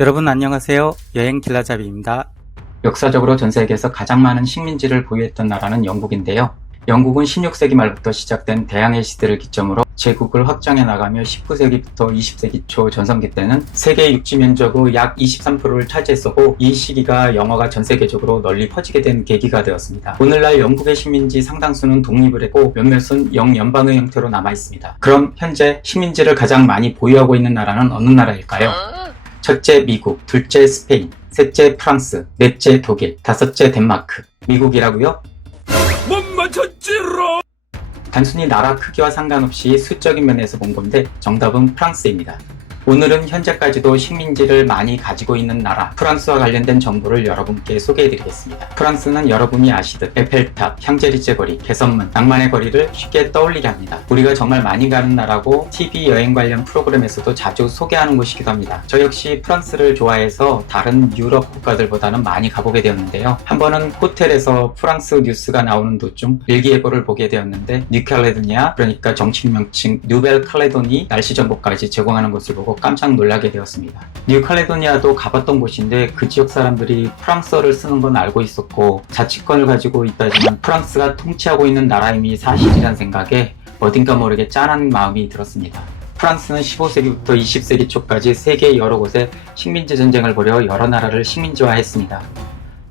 여러분 안녕하세요. 여행 길라잡이입니다. 역사적으로 전 세계에서 가장 많은 식민지를 보유했던 나라는 영국인데요. 영국은 16세기 말부터 시작된 대항해 시대를 기점으로 제국을 확장해 나가며 19세기부터 20세기 초 전성기 때는 세계 육지 면적의 약 23%를 차지했었고, 이 시기가 영어가 전 세계적으로 널리 퍼지게 된 계기가 되었습니다. 오늘날 영국의 식민지 상당수는 독립을 했고 몇몇은 영연방의 형태로 남아 있습니다. 그럼 현재 식민지를 가장 많이 보유하고 있는 나라는 어느 나라일까요? 첫째 미국, 둘째 스페인, 셋째 프랑스, 넷째 독일, 다섯째 덴마크. 미국이라고요? 못 맞췄지롱! 단순히 나라 크기와 상관없이 수적인 면에서 본 건데 정답은 프랑스입니다. 오늘은 현재까지도 식민지를 많이 가지고 있는 나라 프랑스와 관련된 정보를 여러분께 소개해드리겠습니다. 프랑스는 여러분이 아시듯 에펠탑, 샹젤리제 거리, 개선문, 낭만의 거리를 쉽게 떠올리게 합니다. 우리가 정말 많이 가는 나라고 TV 여행 관련 프로그램에서도 자주 소개하는 곳이기도 합니다. 저 역시 프랑스를 좋아해서 다른 유럽 국가들보다는 많이 가보게 되었는데요. 한 번은 호텔에서 프랑스 뉴스가 나오는 도중 일기예보를 보게 되었는데 뉴칼레도니아, 그러니까 정식 명칭 누벨 칼레도니 날씨 정보까지 제공하는 곳을 보고 깜짝 놀라게 되었습니다. 뉴칼레도니아도 가봤던 곳인데 그 지역 사람들이 프랑스어를 쓰는 건 알고 있었고 자치권을 가지고 있다지만 프랑스가 통치하고 있는 나라임이 사실이란 생각에 어딘가 모르게 짠한 마음이 들었습니다. 프랑스는 15세기부터 20세기 초까지 세계 여러 곳에 식민지 전쟁을 벌여 여러 나라를 식민지화했습니다.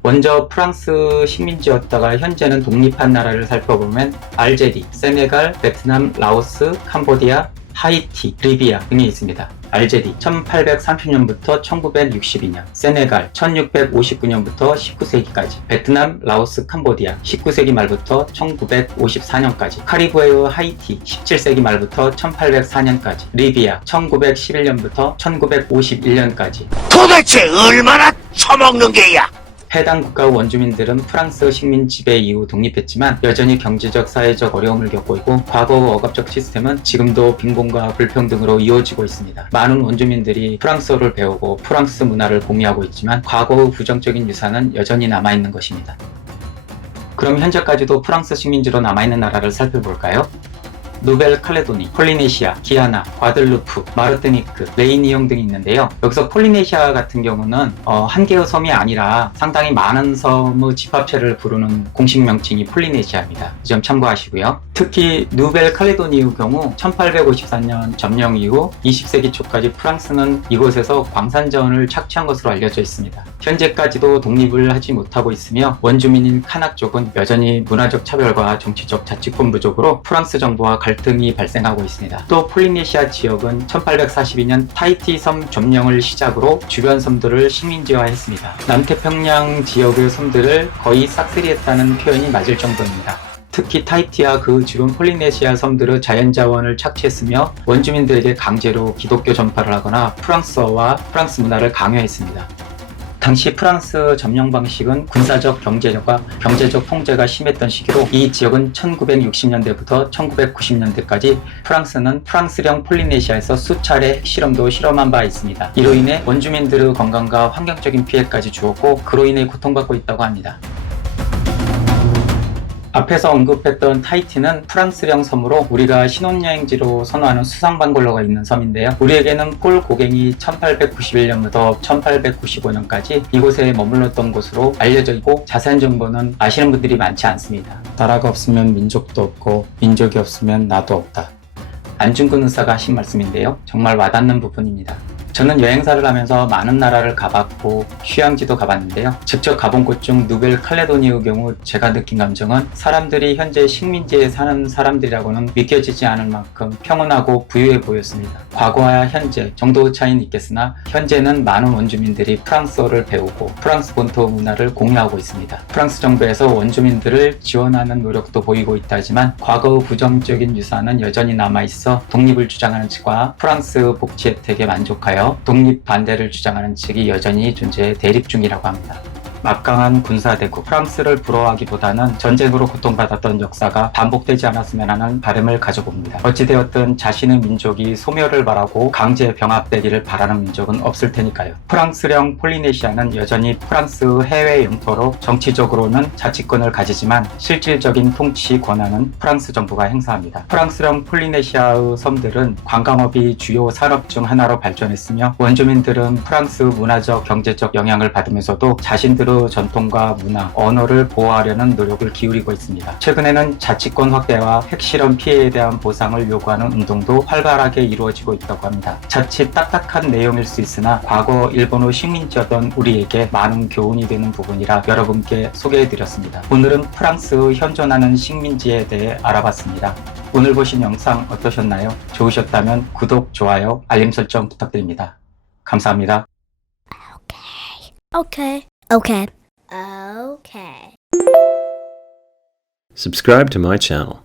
먼저 프랑스 식민지였다가 현재는 독립한 나라를 살펴보면 알제리, 세네갈, 베트남, 라오스, 캄보디아, 하이티, 리비아 등이 있습니다. 알제리 1830년부터 1962년, 세네갈 1659년부터 19세기까지, 베트남, 라오스, 캄보디아 19세기 말부터 1954년까지, 카리브해의 하이티 17세기 말부터 1804년까지, 리비아 1911년부터 1951년까지. 도대체 얼마나 처먹는 게야? 해당 국가 원주민들은 프랑스 식민 지배 이후 독립했지만 여전히 경제적, 사회적 어려움을 겪고 있고 과거 억압적 시스템은 지금도 빈곤과 불평등으로 이어지고 있습니다. 많은 원주민들이 프랑스어를 배우고 프랑스 문화를 공유하고 있지만 과거의 부정적인 유산은 여전히 남아있는 것입니다. 그럼 현재까지도 프랑스 식민지로 남아있는 나라를 살펴볼까요? 노벨 칼레도니, 폴리네시아, 기아나, 과들루프, 마르티니크, 레이니용 등이 있는데요. 여기서 폴리네시아 같은 경우는 한 개의 섬이 아니라 상당히 많은 섬의 집합체를 부르는 공식 명칭이 폴리네시아입니다. 이 점 참고하시고요. 특히 노벨 칼레도니의 경우 1854년 점령 이후 20세기 초까지 프랑스는 이곳에서 광산자원을 착취한 것으로 알려져 있습니다. 현재까지도 독립을 하지 못하고 있으며 원주민인 카낙 쪽은 여전히 문화적 차별과 정치적 자치권 부족으로 프랑스 정부와 갈등이 발생하고 있습니다. 또 폴리네시아 지역은 1842년 타히티 섬 점령을 시작으로 주변 섬들을 식민지화했습니다. 남태평양 지역의 섬들을 거의 싹쓸이했다는 표현이 맞을 정도입니다. 특히 타히티와 그 주변 폴리네시아 섬들의 자연자원을 착취했으며 원주민들에게 강제로 기독교 전파를 하거나 프랑스어와 프랑스 문화를 강요했습니다. 당시 프랑스 점령 방식은 군사적, 경제적 통제가 심했던 시기로 이 지역은 1960년대부터 1990년대까지 프랑스는 프랑스령 폴리네시아에서 수차례 핵실험도 실험한 바 있습니다. 이로 인해 원주민들의 건강과 환경적인 피해까지 주었고 그로 인해 고통받고 있다고 합니다. 앞에서 언급했던 타히티는 프랑스령 섬으로 우리가 신혼여행지로 선호하는 수상방글러가 있는 섬인데요. 우리에게는 폴 고갱이 1891년부터 1895년까지 이곳에 머물렀던 곳으로 알려져 있고 자세한 정보는 아시는 분들이 많지 않습니다. 나라가 없으면 민족도 없고 민족이 없으면 나도 없다. 안중근 의사가 하신 말씀인데요. 정말 와닿는 부분입니다. 저는 여행사를 하면서 많은 나라를 가봤고 휴양지도 가봤는데요. 직접 가본 곳 중 노벨 칼레도니의 경우 제가 느낀 감정은 사람들이 현재 식민지에 사는 사람들이라고는 믿겨지지 않을 만큼 평온하고 부유해 보였습니다. 과거와 현재 정도의 차이는 있겠으나 현재는 많은 원주민들이 프랑스어를 배우고 프랑스 본토 문화를 공유하고 있습니다. 프랑스 정부에서 원주민들을 지원하는 노력도 보이고 있다지만 과거의 부정적인 유산은 여전히 남아있어 독립을 주장하는 측과 프랑스 복지 혜택에 만족하여 독립 반대를 주장하는 측이 여전히 존재해 대립 중이라고 합니다. 막강한 군사대국, 프랑스를 부러워하기보다는 전쟁으로 고통받았던 역사가 반복되지 않았으면 하는 바람을 가져봅니다. 어찌되었든 자신의 민족이 소멸을 바라고 강제 병합되기를 바라는 민족은 없을 테니까요. 프랑스령 폴리네시아는 여전히 프랑스 해외 영토로 정치적으로는 자치권을 가지지만 실질적인 통치 권한은 프랑스 정부가 행사합니다. 프랑스령 폴리네시아의 섬들은 관광업이 주요 산업 중 하나로 발전했으며 원주민들은 프랑스 문화적, 경제적 영향을 받으면서도 자신들의 전통과 문화, 언어를 보호하려는 노력을 기울이고 있습니다. 최근에는 자치권 확대와 핵실험 피해에 대한 보상을 요구하는 운동도 활발하게 이루어지고 있다고 합니다. 자칫 딱딱한 내용일 수 있으나 과거 일본의 식민지였던 우리에게 많은 교훈이 되는 부분이라 여러분께 소개해드렸습니다. 오늘은 프랑스의 현존하는 식민지에 대해 알아봤습니다. 오늘 보신 영상 어떠셨나요? 좋으셨다면 구독, 좋아요, 알림 설정 부탁드립니다. 감사합니다. Okay. Subscribe to my channel.